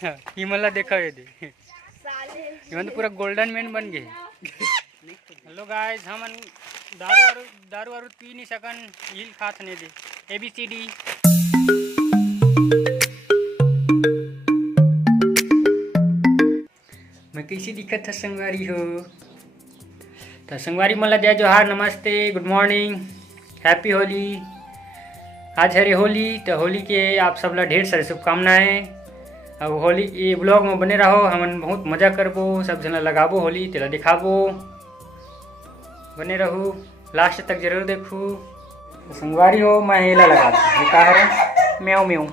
ही मला देखा ये दे ये तो पूरा गोल्डन मैन बन गए। हेलो गाइस, हम दारू वारू पी नहीं सकन, हिल खात नहीं दे ABCD। मैं कैसी दिक्कत था संगवारी हो तो संगवारी मला जय जोहार, नमस्ते, गुड मॉर्निंग, हैप्पी होली। आज हरे होली, तो होली के आप सब ला ढेर सारी शुभकामनाएं। अब होली ये ब्लॉग में बने रहो, हम बहुत मजा करबो, सब जना लगाबो होली तेला दिखाबो, बने रहो लास्ट तक जरूर देखो। तो संगवारी हो मैं हेला लगा ये का है म्याऊ म्याऊ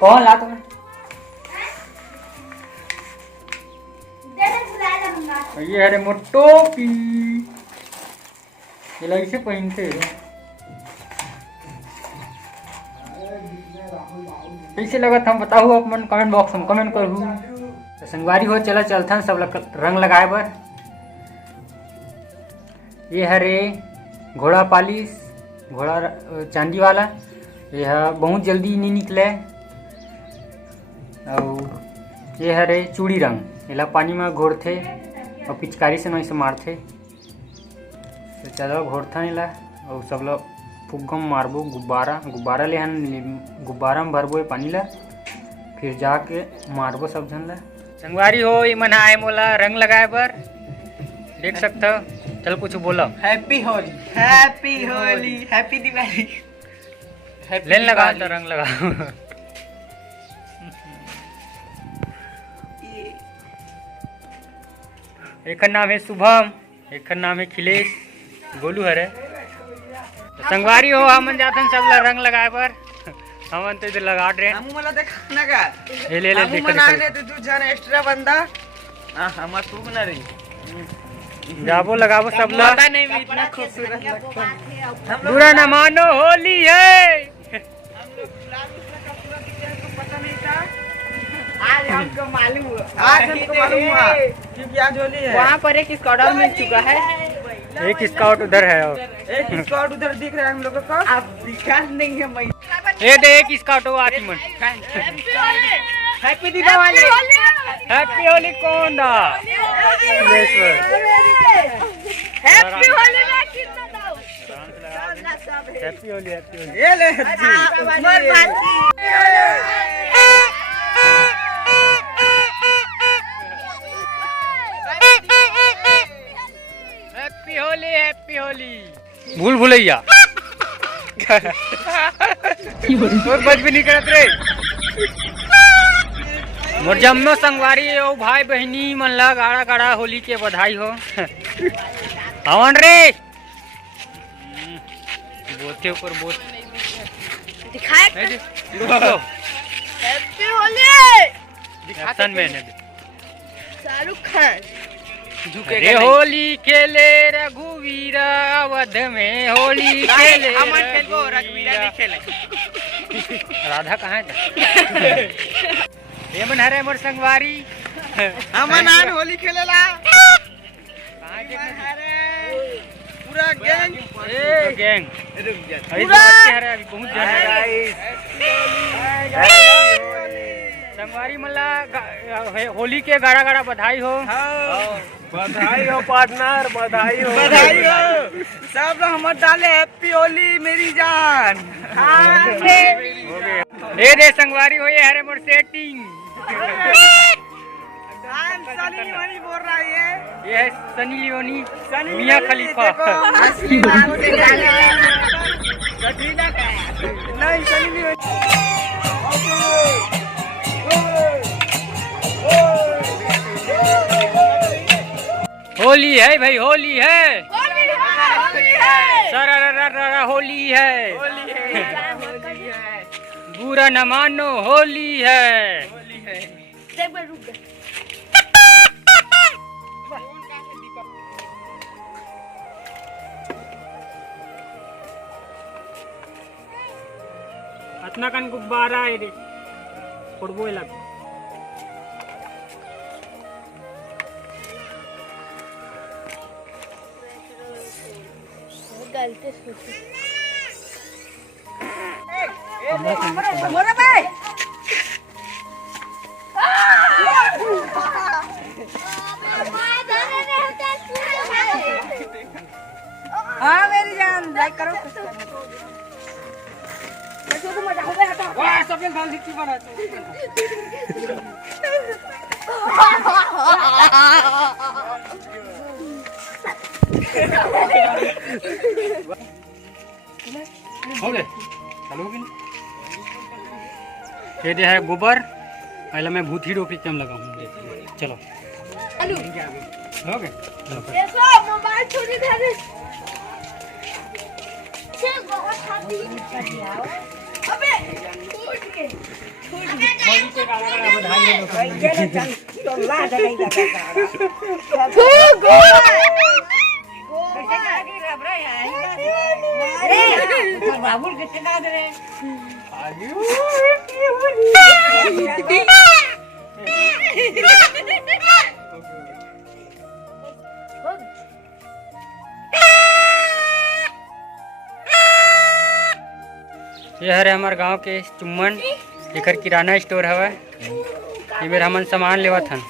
कौन ला तुम्हें ये हरे मोटो पी ये लगी से पहनते कैसे लगा था बताओ, आप मन कमेंट बॉक्स में कमेंट करू। तो संगवारी हो चला चलथन सब रंग लगाए बर। ये हरे घोड़ा पालिश, घोड़ा चांदी वाला, यह बहुत जल्दी नहीं निकले। और ये हरे चूड़ी रंग, इला पानी में घोड़थे और पिचकारी से नहीं से मारथे। तो चलो घोड़था इला और सब लोग फुग्गम मारबो, गुब्बारा ले हन गुब्बारा में भरबो पानी ला, फिर जाके मारबो सब जन ला। संगवारी हो ये मन आए मोला रंग लगाए बर, देख सकते हो। चल कुछ बोलो। Happy Holi, happy Holi, happy Diwali. लेन लगा तो रंग लगा। एक का नाम है शुभम, एक का नाम है खिलेश, गोलू हरे। संगवारी हो हम जातन सब ला रंग लगाए पर, हम तो इधर लगा रहे। हम मला देखा ना का ले हम मना ले तो तू जन एक्स्ट्रा बंदा हां हम तू बना रही जाबो लगाबो सब ला। पता नहीं भी इतना खूबसूरत लगता है। बुरा न मानो होली है। हम लोग गुलाब उसका पूरा डिटेल को पता नहीं था, आज हमको मालूम हुआ, आज हमको मालूम हुआ क्योंकि आज होली है। वहाँ पर एक स्क्वाड मिल चुका है, एक स्काउट उधर है और एक स्क्वाड उधर दिख रहा है हम लोगों को। आप दिखा नहीं है। मैं ये दे एक स्काउट हो आती मन। हैप्पी दीपावली, हैप्पी होली कौन दा हैप्पी होली ना कितना दाओ हैप्पी होली, हैप्पी होली। ये ले हैप्पी होली, हैप्पी होली। भूल भुलैया और बच भी नहीं करत रे। मोर जम्मो संगवारी ओ भाई बहनी मन ला गाड़ा गाड़ा होली के बधाई हो। हवन रे बोते ऊपर बोत दिखाए हैप्पी होली एक्शन में ने शाहरुख खान। रे होली खेले रघुवीर अवध में, होली खेले अमन खेलो, रघुवीर नहीं खेले। राधा कहाँ है? ये मन हरे मोर संगवारी अमन आन होली खेलेला कहाँ के पूरा गैंग। ए गैंग रुक जा अभी तो बच्चे हरे, अभी बहुत जन संगवारी मला होली के गाड़ा गाड़ा बधाई हो। बधाई हो पार्टनर, बधाई हो, बधाई हो। सब लोग हमर डाले हैप्पी होली मेरी जान। दे संगवारी हो ये हरे मोर सेटिंग। सनी लियोनी बोल रहा है ये है सनी लियोनी, मियां खलीफा। नहीं सनी लियोनी। होली है भाई, होली है, होली है, सरारा होली है, होली है, बुरा न मानो होली है। होली है। रुक गए। अतना कन गुब्बारा है रे फोड़बो लग। गलती सोची मोरा भाई हाँ मेरी जान लाइक करो वाह सबसे दाल लिट्टी बना हो गए चलो कि ये जो है गोबर पहले मैं भूत ही रोकी कम लगाऊँ चलो हो गए मोबाइल छोड़ी दे अबे बाबुल कितने का दे रहे ये हरे हमारे गांव के चुम्मन एकर किराना स्टोर हवा ये मेरा हमन सामान लेवा थन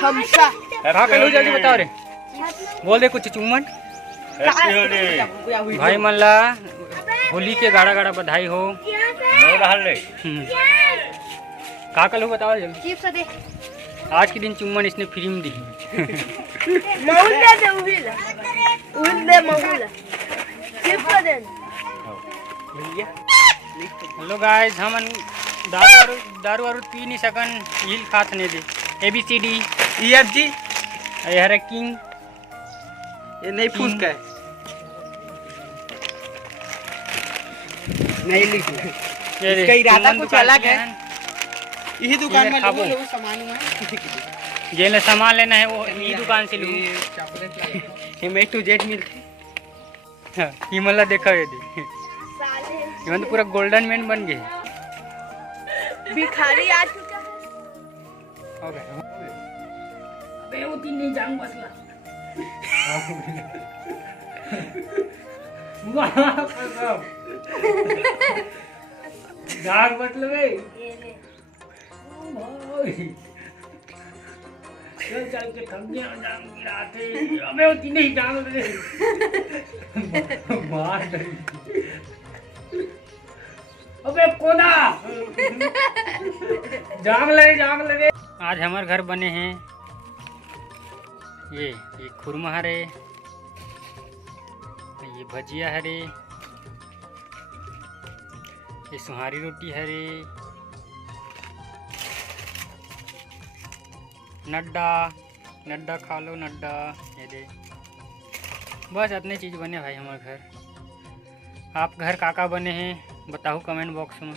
थमसा कहाँ कल जल्दी बताओ रे बोल दे कुछ चुम्मन भाई मन ला होली के गाड़ा गाड़ा बधाई हो कहाँ कल बताओ जल्दी चिप्स दे आज के दिन चुम्मन इसने फ्री में दी महुल दे उहिल दे महुल चिप्स दे हेलो गाइस हमन दारू वारू पी नहीं सकन हिल खात ने दे ABCD EFG ये हरे किंग ये नहीं फूस का है नहीं लिख इसका इरादा कुछ अलग है यही दुकान में लोगों लोग सामान हुआ जेल सामान लेना है वो यही दुकान से लूँ ये मैं टू जेट मिलती हिमला देखा ये दे ये तो पूरा गोल्डन मैन बन गए भिखारी आ चुका हो गए अबे वो तीन नहीं जाऊं बसला दाग मतलब है चल चल के थक गया जाम गिराते अबे वो तीन नहीं जाऊं रे मार डरी अबे कोदा जाग लगे आज हमारे घर बने हैं ये खुरमा हरे ये भजिया हरे ये सुहारी रोटी हरे नड्डा खा लो नड्डा ये दे बस इतने चीज़ बने भाई हमारे घर आप घर काका बने हैं बताओ कमेंट बॉक्स में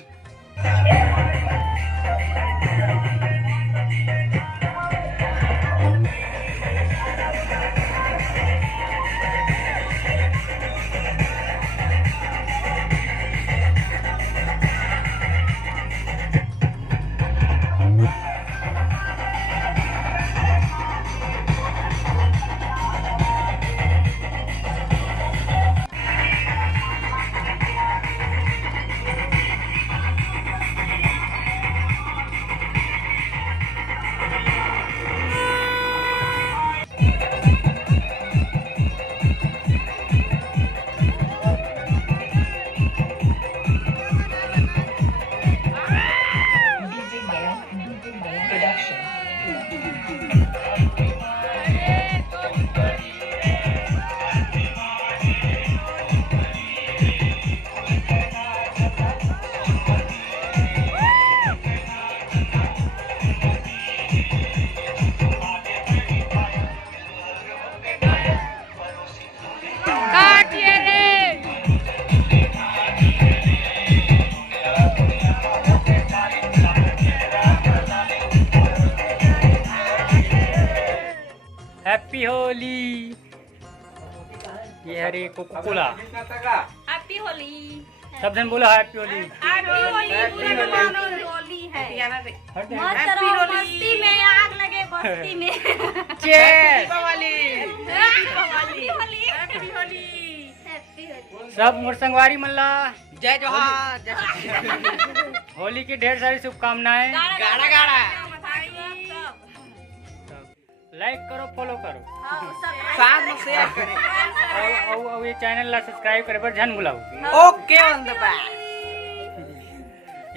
हैप्पी होली ये हरे कोको कोला हैप्पी होली सब जन बोला हैप्पी होली हैप्पी होली होली है मस्त रहो मस्ती में आग लगे बस्ती में चेस हैप्पी होली सब मोर संगवारी मल्ला जय जोहार होली की ढेर सारी शुभकामनाएं गाड़ा गाड़ा लाइक करो फॉलो करो साथ में शेयर करें। और ये चैनल ला सब्सक्राइब करे पर झन बुलाओ। Okay on the back.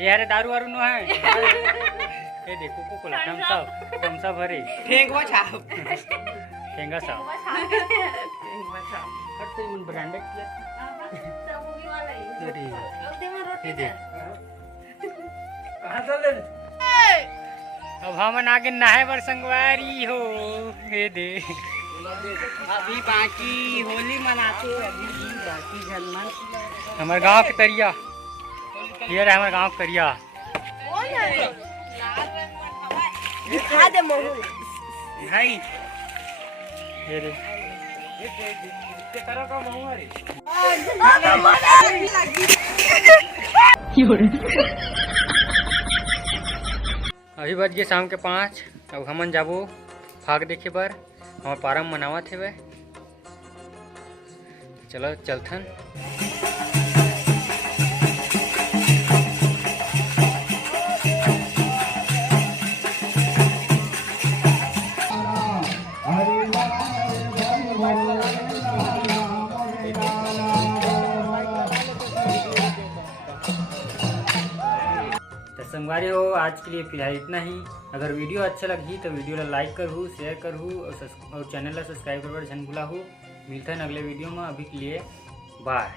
ये अरे दारू वारू नो है। ये देखो कोकोला थम्स अप हरे ठेंगवा छाप। ठेंगा सा हट से मन ब्रांडेड किया। ये देख कहां चले? अब हमन आगे नहाए बर संगवारी हो। ये दे अभी बाकी होली मनाते, अभी बाकी झलमन। हमारे गांव के तरिया ये रहा, हमारे गांव के तरिया। दिखा दे मोहू। भाई ये दे किस तरह का महुआ रे। अभी बज गए शाम के 5। अब हमन जाबो फाग देखे बर। हमार पारम मनावत हेवे। चलो चलथन। संगवारी हो, आज के लिए फिलहाल इतना ही। अगर वीडियो अच्छा लगी तो वीडियो ला लाइक करहू, शेयर करहू और चैनल ला सब्सक्राइब करवार झन भुलाहू। मिलते हैं अगले वीडियो में। अभी के लिए बाय।